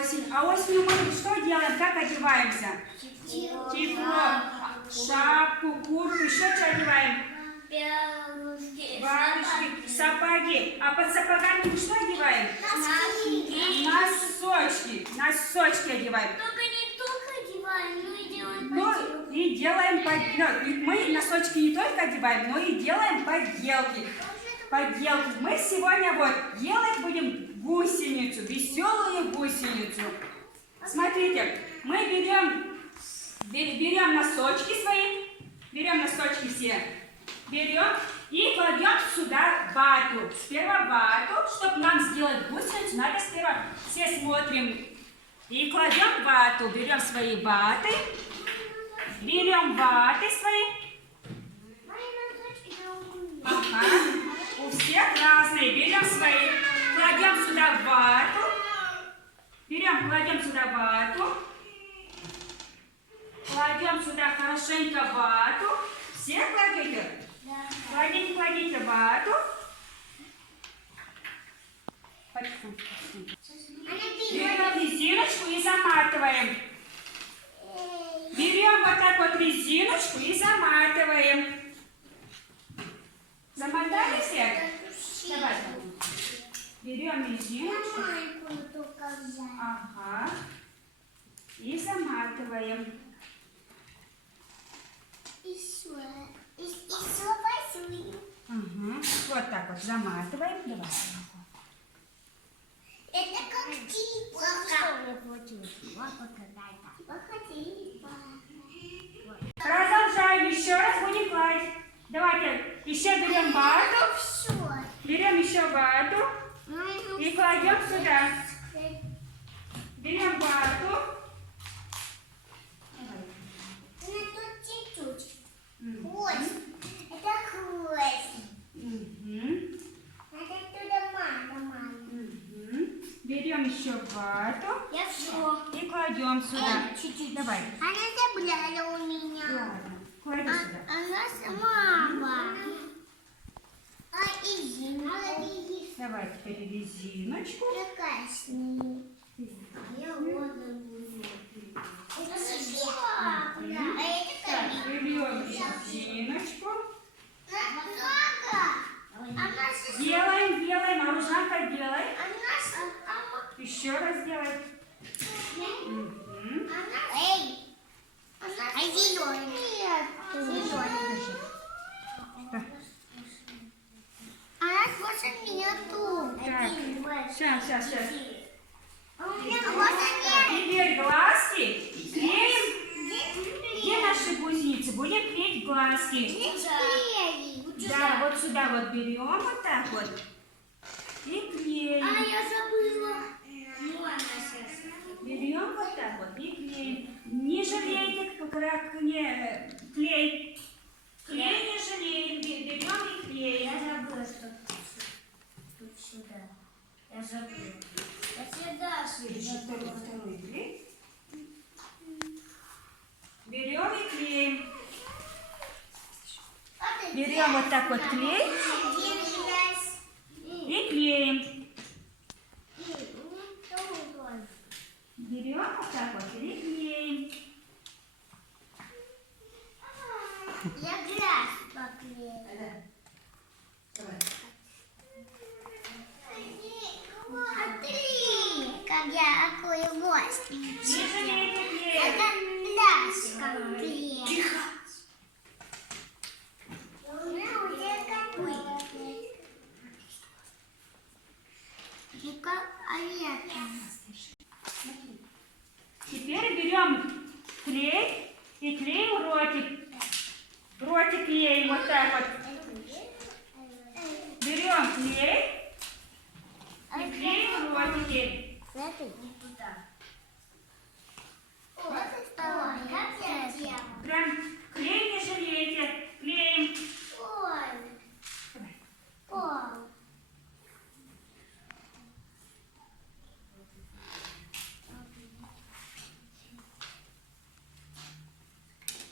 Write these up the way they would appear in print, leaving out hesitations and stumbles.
осень. А осенью мы что делаем? Как одеваемся? Тепло. Шапку, куртку, еще что одеваем? Варежки, сапоги. А под сапогами мы что одеваем? Носочки. Носочки одеваем. Только не только одеваем, но и делаем Ну и делаем мы носочки не только одеваем, но и делаем поделки. Поделки. Мы сегодня вот делать будем гусеницу, веселую гусеницу. Смотрите, мы берем носочки свои, берем носочки все, берем и кладем сюда вату. Сперва вату, чтобы нам сделать гусеницу, надо сперва все смотрим и кладем вату. Берем свои ваты, берем ваты свои. Ага. У всех разные. Берем свои, кладем сюда вату. Берем, кладем сюда вату. Кладем сюда хорошенько вату. Все кладите? Да. Кладите, кладите вату. Берем резиночку и заматываем. Берем вот так вот резиночку и заматываем. Замотали все? Давай. Берем резиночку. Ага. И заматываем. Угу. Вот так вот заматываем. Давай. Это как типа. Продолжаем. Еще раз будем класть. Давайте еще берем вату. Берем еще вату. И кладем сюда. Берем вату. Хвост. Это хвост. Это туда мама. Берем еще вату. Я все. И кладем сюда. Чуть-чуть. Давай. Она забрала у меня. Ладно. Клади сюда. Она мама. А иди. Давай теперь резиночку. Прекрасный. Я воду буду. Это папа. А это Так, берем резиночку. Делаем. Оружанка делай. Еще раз делай. Эй! А зеленый? Нет. Зеленый. А нас больше нету. Так, сейчас. А у меня больше нет. Теперь глазки клеим. Где наши гусеницы? Будем клеить глазки. Да, вот сюда вот берем, вот так вот. И клеим. А я забыла. Берем вот так вот и клеим. Не жалейте, клей. Клей не жалеем. Берем и клеим. Я забыла, что тут сюда. Я забыла. Я всегда Еще второй клей. Берем и клеим. Берем вот так вот клей и клеим. Берем вот так вот и клеим. Я глаз поклеила. Смотри, как я какой гость. Не жалейте клей. Это пляшка клея. Тихо. Ну как это? Теперь берем клей и клеим ротик. Ротик клеим вот так вот. Берем клей и клеим ротики. Не туда. Вот второй. Как я делаю? Прям клей не жалейте. Клеим. Ой. Ой.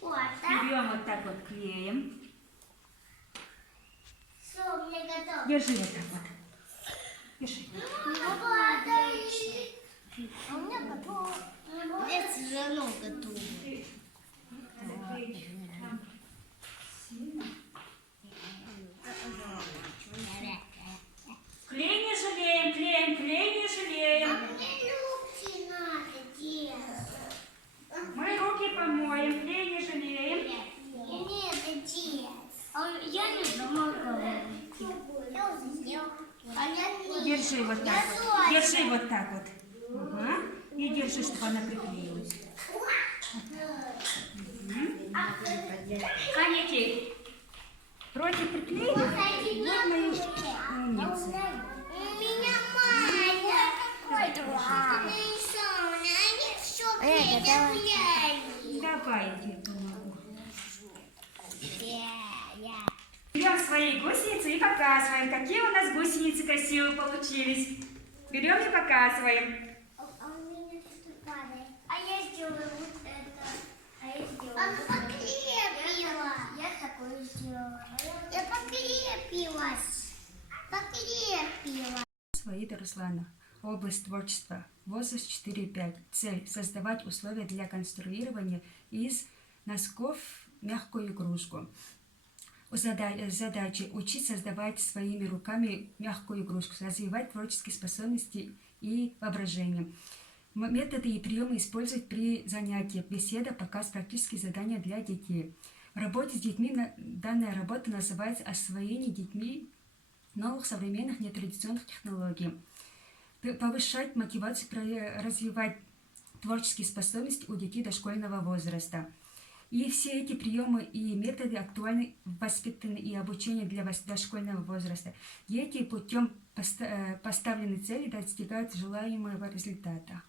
Вот так. Берем вот так вот клеим. Все, мне готово. Держи вот так вот. Держи. Папа, дай. А у меня готово. Я все равно готова. Клей не жалеем, клеим, клей не жалеем. Мне руки надо делать. Мы руки помоем, клей не жалеем. Мне это делать. А я не помогаю. Я уже сделала. А я не. Держи вот так вот. Держи вот так вот. Ага. И держи, чтобы она приклеилась. Коньяки. Против приклеения вот мои умницы. У меня маленькая. Они все клеят. Давай я тебе помогу. Берем свои гусеницы и показываем, какие у нас гусеницы красивые получились. Берем и показываем. А у меня что-то падает. А я сделаю вот это. А я сделаю. А поклеила. Я такое сделала. Я поклепилась. Поклепила. Аида Руслана. Область творчества. Возраст 4-5. Цель – создавать условия для конструирования из носков мягкую игрушку. Задача – учить создавать своими руками мягкую игрушку, развивать творческие способности и воображение. Методы и приемы использовать при занятиях, беседа, показ, практические задания для детей. В работе с детьми данная работа называется «Освоение детьми новых современных нетрадиционных технологий». Повышать мотивацию, развивать творческие способности у детей дошкольного возраста. И все эти приемы и методы актуальны в воспитании и обучении для дошкольного возраста. Дети путем поставленной цели достигают желаемого результата.